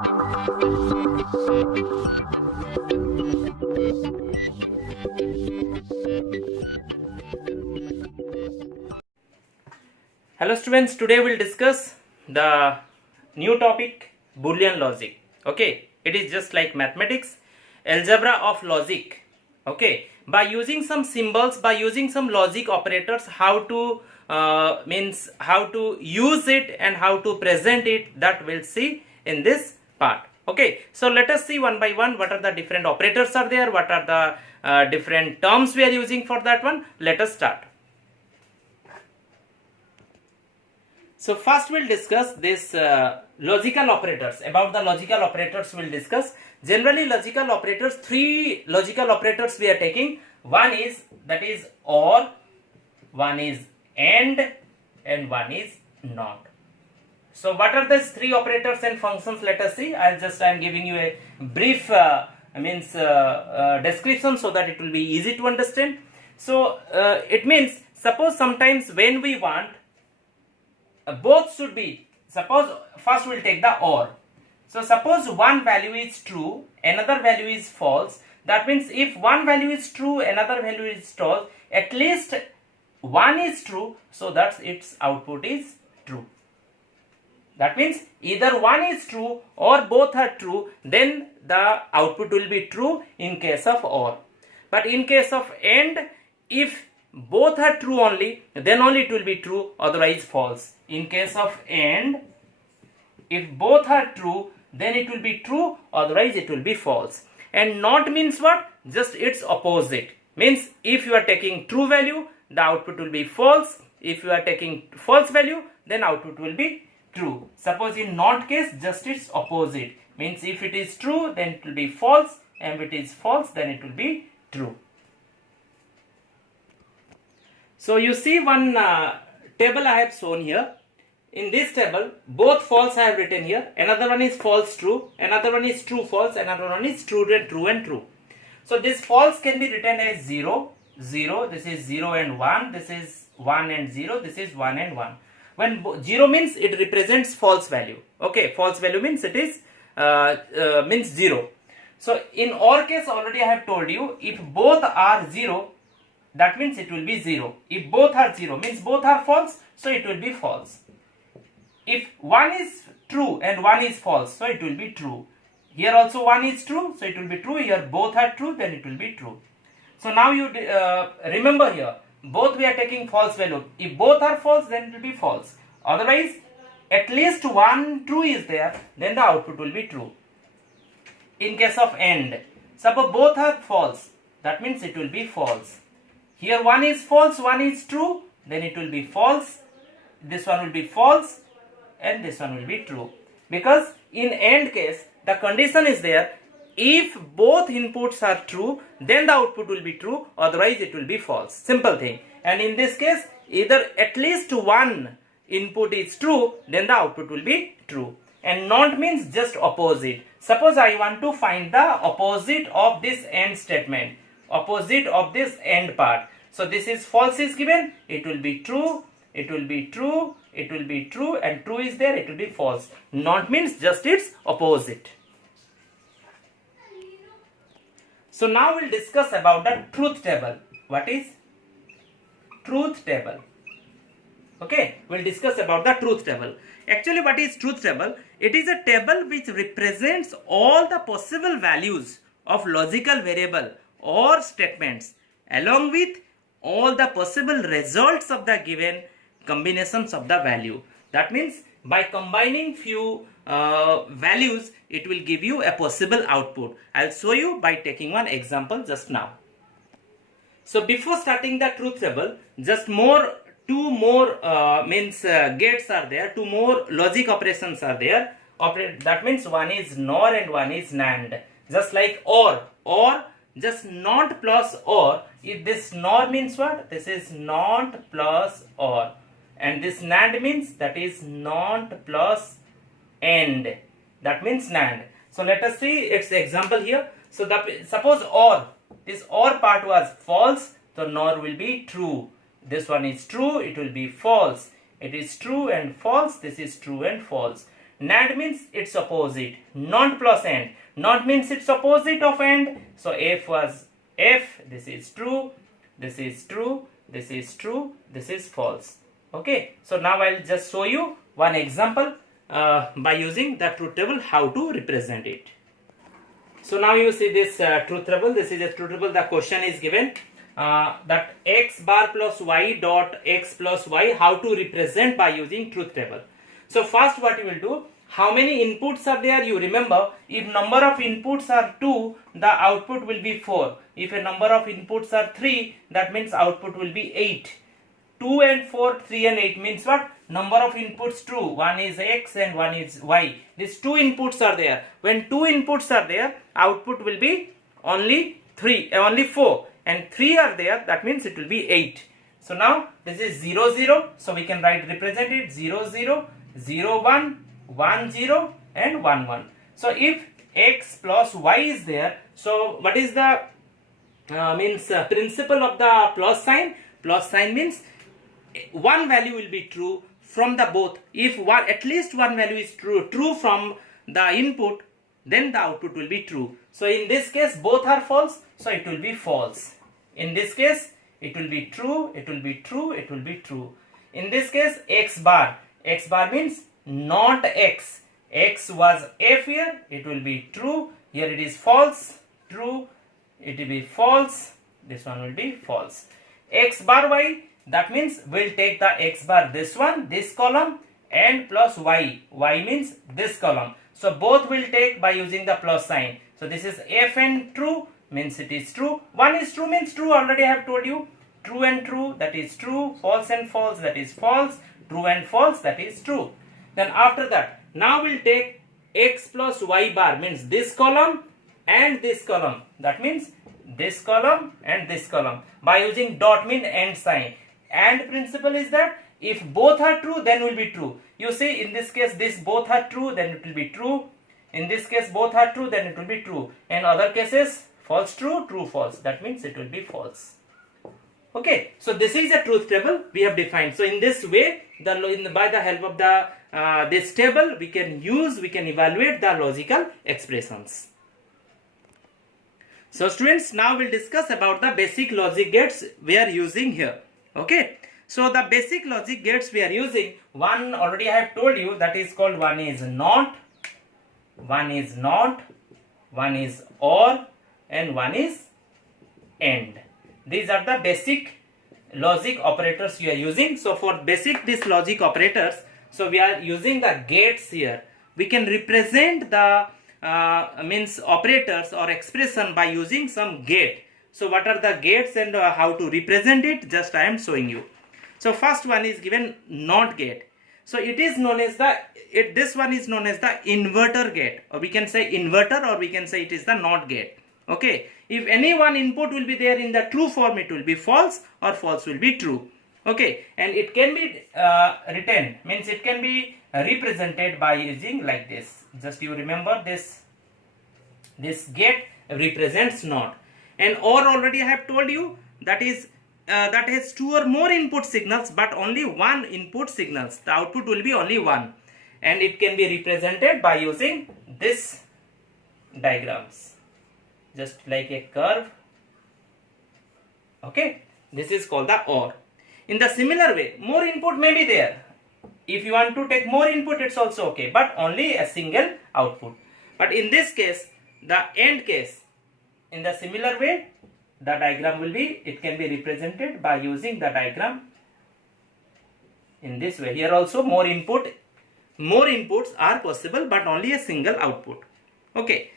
Hello students, today we'll discuss the new topic Boolean logic. Okay, it is just like mathematics, algebra of logic. Okay, by using some symbols, by using some logic operators, how to how to use it and how to present it, that we'll see in this part. Okay, so let us see one by one what are the different operators are there, what are the different terms we are using for that one. Let us start. So first we'll discuss this logical operators. About the logical operators we'll discuss. Generally logical operators, three logical operators we are taking. One is, that is or, one is and one is not. So what are these three operators and functions? Let us see. I am giving you a brief description so that it will be easy to understand. So it means, suppose sometimes when we want both should be, suppose first we'll take the or. So suppose one value is true, another value is false. That means if one value is true, another value is false, at least one is true, so that its output is true. That means either one is true or both are true, then the output will be true in case of or. But in case of and, if both are true only, then only it will be true, otherwise false. In case of and, if both are true, then it will be true, otherwise it will be false. And not means what? Just its opposite. Means if you are taking true value, the output will be false. If you are taking false value, then output will be true. Suppose in not case, just its opposite. Means if it is true, then it will be false, and if it is false, then it will be true. So you see one table I have shown here. In this table, both false I have written here. Another one is false true. Another one is true false. Another one is true and true and true. So this false can be written as 0, 0. This is 0 and 1. This is 1 and 0. This is 1 and 1. When 0 means it represents false value. Okay, false value means it is means 0. So in our case, already I have told you, if both are 0, that means it will be 0. If both are 0 means both are false, so it will be false. If one is true and one is false, so it will be true. Here also one is true, so it will be true. Here both are true, then it will be true. So now you remember here, both we are taking false value. If both are false, then it will be false. Otherwise, at least one true is there, then the output will be true. In case of and, suppose both are false, that means it will be false. Here one is false, one is true, then it will be false. This one will be false, and this one will be true. Because in AND case, the condition is there, if both inputs are true, then the output will be true, otherwise it will be false. Simple thing. And in this case, either at least one input is true, then the output will be true. And not means just opposite. Suppose I want to find the opposite of this AND statement, opposite of this AND part. So this is false is given, it will be true, it will be true, it will be true, and true is there, it will be false. Not means just its opposite. So now we'll discuss about the truth table. What is truth table? Okay, we'll discuss about the truth table. Actually, what is truth table? It is a table which represents all the possible values of logical variable or statements along with all the possible results of the given combinations of the value. That means by combining few values, it will give you a possible output. I'll show you by taking one example just now. So before starting the truth table, just two more gates are there, two more logic operations are there. That means one is NOR and one is NAND. Just like or, just not plus or. If this NOR means what? This is not plus or. And this NAND means that is not plus AND. That means NAND. So let us see its example here. So suppose or, this or part was false, so NOR will be true. This one is true, it will be false. It is true and false, this is true and false. NAND means its opposite. Not plus AND. Not means its opposite of AND. So F was F. This is true. This is true. This is true. This is false. Okay. So now I'll just show you one example by using the truth table how to represent it. So now you see this truth table. This is a truth table. The question is given that x bar plus y dot x plus y, how to represent by using truth table. So first what you will do, how many inputs are there? You remember, if number of inputs are 2, the output will be 4. If a number of inputs are 3, that means output will be 8. 2 and 4, 3 and 8 means what? Number of inputs true. One is x and one is y. These two inputs are there. When two inputs are there, output will be only 4. And 3 are there, that means it will be 8. So now this is 0, 0. So we can represent it 0, 0, 0, 1, 1, 0 and 1, 1. So if x plus y is there, so what is the principle of the plus sign? Plus sign means one value will be true from the both. If at least one value is true from the input, then the output will be true. So in this case both are false, so it will be false. In this case it will be true, it will be true, it will be true. In this case x bar means not x. X was f here, it will be true. Here it is false, true, it will be false, this one will be false. X bar y, that means we'll take the x bar, this one, this column, and plus y. Y means this column. So both will take by using the plus sign. So this is f and true means it is true. One is true means true, already I have told you. True and true, that is true. False and false, that is false. True and false, that is true. Then after that, now we'll take x plus y bar means this column and this column. That means this column and this column. By using dot mean and sign. And principle is that if both are true, then will be true. You see, in this case, this both are true, then it will be true. In this case, both are true, then it will be true. In other cases, false, true, true, false. That means it will be false. Okay, so this is a truth table we have defined. So in this way, by the help of this table, we can evaluate the logical expressions. So students, now we'll discuss about the basic logic gates we are using here. Okay, so the basic logic gates we are using, one already I have told you, that is called one is not, one is or, and one is and. These are the basic logic operators you are using. So for basic these logic operators, so we are using the gates here. We can represent the operators or expression by using some gate. So what are the gates and how to represent it, just I am showing you. So first one is given NOT gate. So it is known as this one is known as the inverter gate, or we can say inverter, or we can say it is the NOT gate. Okay, if any one input will be there in the true form, it will be false, or false will be true. Okay, and it can be written, means it can be represented by using like this. Just you remember this gate represents NOT. And OR already I have told you, that is that has two or more input signals but only one input signals. The output will be only one, and it can be represented by using this diagrams, just like a curve. Okay, this is called the OR. In the similar way, more input may be there. If you want to take more input, it's also okay, but only a single output. But in this case, the AND case, in the similar way, the diagram will be, it can be represented by using the diagram in this way. Here also more inputs are possible, but only a single output. Okay,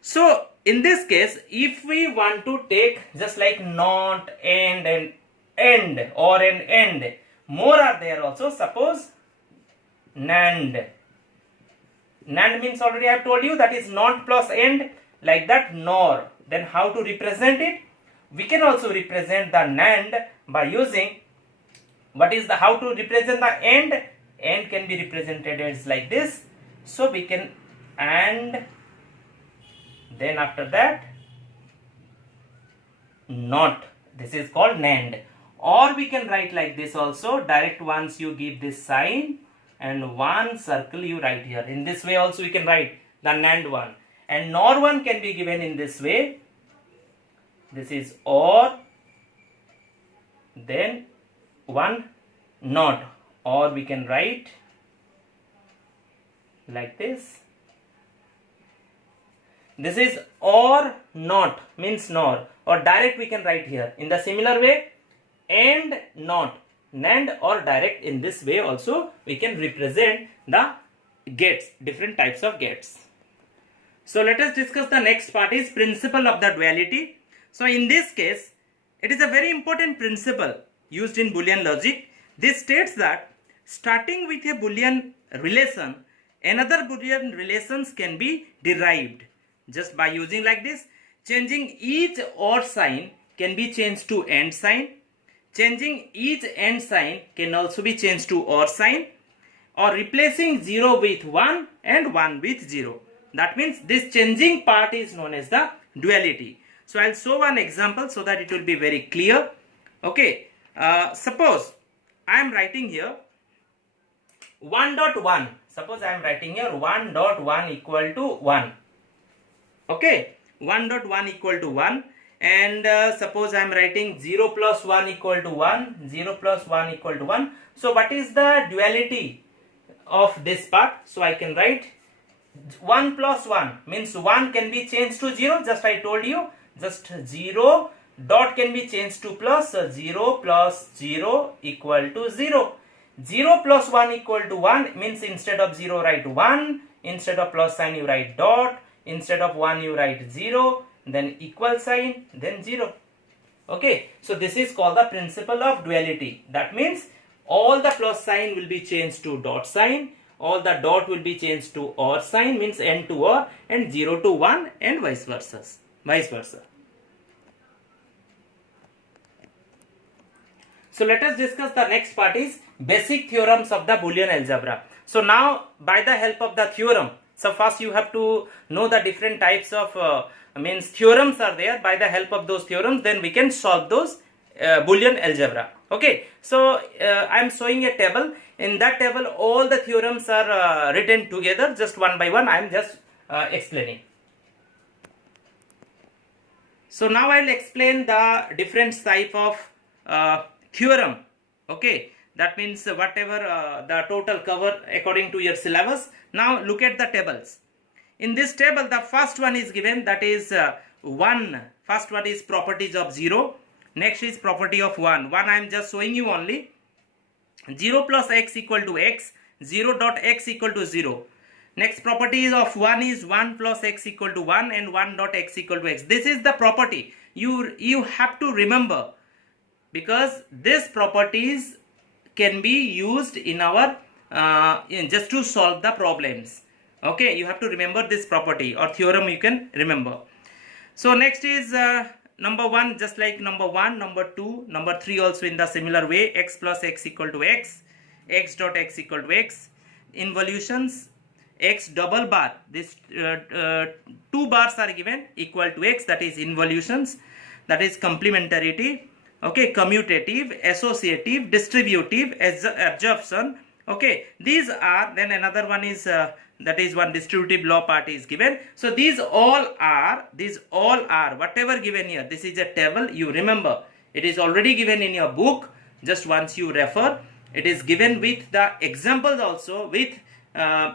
so in this case, if we want to take just like NOT, and AND, or an AND, more are there also. Suppose NAND. NAND means already I have told you, that is NOT plus AND, like that NOR. Then how to represent it? We can also represent the NAND by using how to represent the AND? AND can be represented as like this. So we can AND, then after that NOT. This is called NAND. Or we can write like this also, direct. Once you give this sign and one circle you write here. In this way also we can write the NAND one, and NOR one can be given in this way. This is OR, then one NOT, or we can write like this. This is OR NOT, means NOR, or direct we can write here. In the similar way, AND NOT, NAND or direct, in this way also we can represent the gates, different types of gates. So let us discuss the next part, is principle of the duality. So in this case, it is a very important principle used in Boolean logic. This states that starting with a Boolean relation, another Boolean relations can be derived just by using like this. Changing each OR sign can be changed to AND sign. Changing each AND sign can also be changed to OR sign, or replacing 0 with 1 and 1 with 0. That means this changing part is known as the duality. So I'll show one example so that it will be very clear. Okay, suppose I am writing here 1.1. Suppose I am writing here 1.1 equal to 1. Okay, 1.1 equal to 1, and suppose I am writing 0 plus 1 equal to 1, 0 plus 1 equal to 1. So what is the duality of this part? So I can write 1 plus 1 means 1 can be changed to 0, just I told you, just 0 dot can be changed to plus, 0 plus 0 equal to 0. 0 plus 1 equal to 1 means instead of 0 write 1, instead of plus sign you write dot, instead of 1 you write 0, then equal sign, then 0. Okay, so this is called the principle of duality. That means all the plus sign will be changed to dot sign, all the dot will be changed to OR sign, means N to OR, and 0 to 1, and vice versa. So let us discuss the next part, is basic theorems of the Boolean algebra. So now by the help of the theorem, so first you have to know the different types of means theorems are there. By the help of those theorems, then we can solve those Boolean algebra. Okay, so I am showing a table. In that table all the theorems are written together, just one by one I am just explaining. So now I will explain the different type of theorem. Okay, that means whatever the total cover according to your syllabus. Now look at the tables. In this table the first one is given, that is 1. First one is properties of 0. Next is property of 1. I am just showing you only. 0 plus x equal to x, 0 dot x equal to 0. Next property of 1 is 1 plus x equal to 1 and 1 dot x equal to x. This is the property. You have to remember, because these properties can be used in our just to solve the problems. Okay, you have to remember this property or theorem, you can remember. So next is number 1, just like number 1, number 2, number 3 also in the similar way. X plus x equal to x, x dot x equal to x. Involutions, x double bar, this 2 bars are given equal to x, that is involutions, that is complementarity. Okay, commutative, associative, distributive, absorption. Okay, these are, then another one is that is one distributive law part is given. So these all are whatever given here. This is a table, you remember it is already given in your book. Just once you refer, it is given with the examples also, with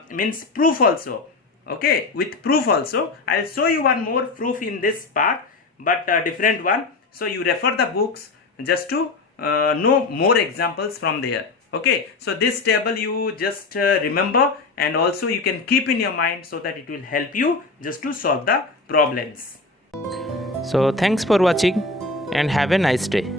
means proof also. Okay, with proof also. I'll show you one more proof in this part, but different one. So you refer the books just to know more examples from there. Okay, so this table you just remember, and also you can keep in your mind so that it will help you just to solve the problems. So thanks for watching and have a nice day.